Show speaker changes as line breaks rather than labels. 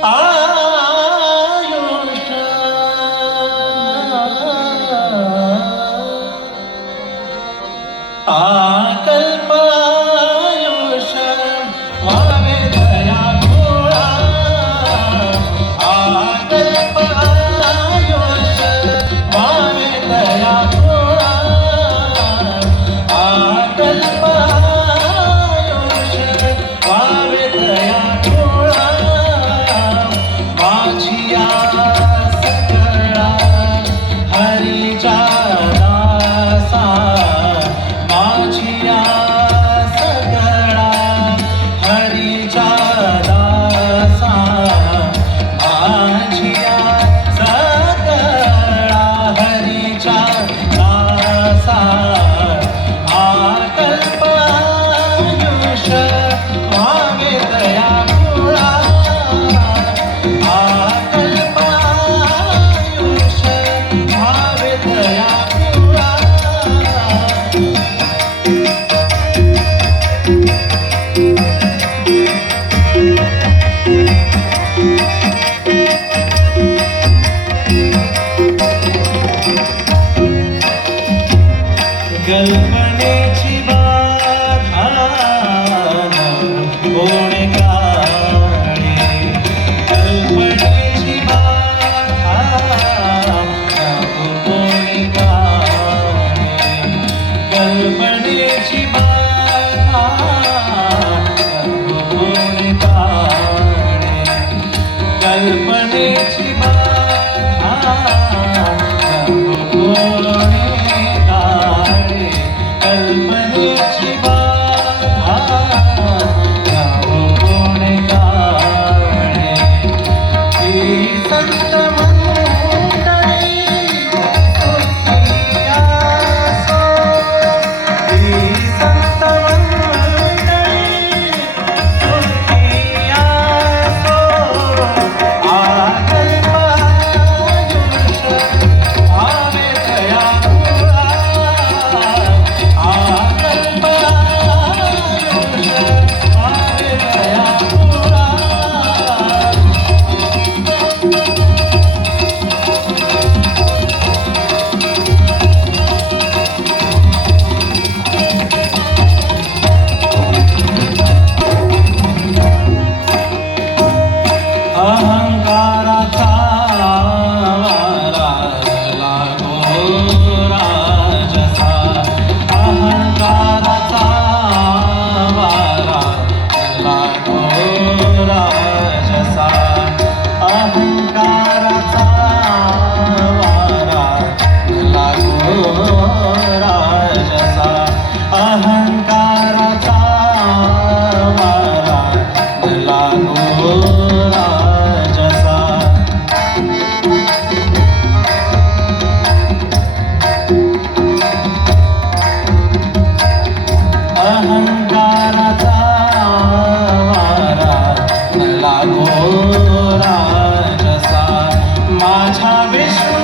¡Ah! Thank you. time is